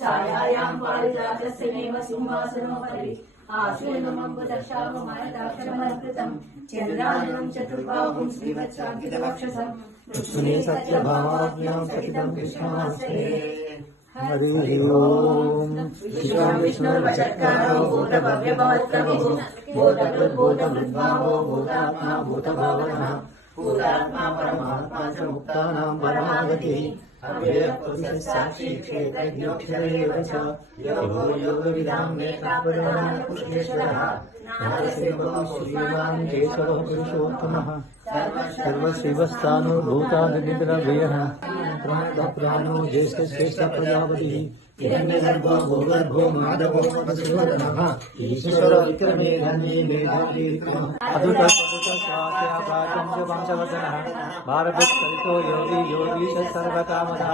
छायायां पारिजातस्यमेव सिंहासनोपरि आश्वेनमम्बुदक्षापमानदाक्षरमलकृतं चन्द्राननं चतुर्बाहुं श्रीवत्साङ्कितवक्षसं लक्ष्मी सत्यभामाज्ञां सहितं कृष्णमास्ते। हरि ओम। विष्णुर्वचत्कारो भूतभव्यभवत्प्रभुः भूतकृद्भूतभृद्भावो भूतात्मा भूतभावनः भूतात्मा परमात्मा च मुक्तानां परमागतिः अव्ययपुरुषस्साक्षी क्षेत्रज्ञोऽक्षर एव च योगो योगविदां नेत्रापदानकुशलेश्वरः नारसिंहो श्रीमान् केशवः पुरुषोत्तमः सर्वशिवस्थानुभूतादिनिद्रव्ययः प्राणो ज्येष्ठश्रेष्ठ प्रजापतिः हिरण्यगर्भो भूगर्भो माधवो मधुसूदनः ईश्वरो विक्रमे धन्ये मेधावी विक्रमः अद्भुतस्वास्यापाचञ्च वंशवर्धनः भारतस्फलितो योगी योगीश सर्वकामदः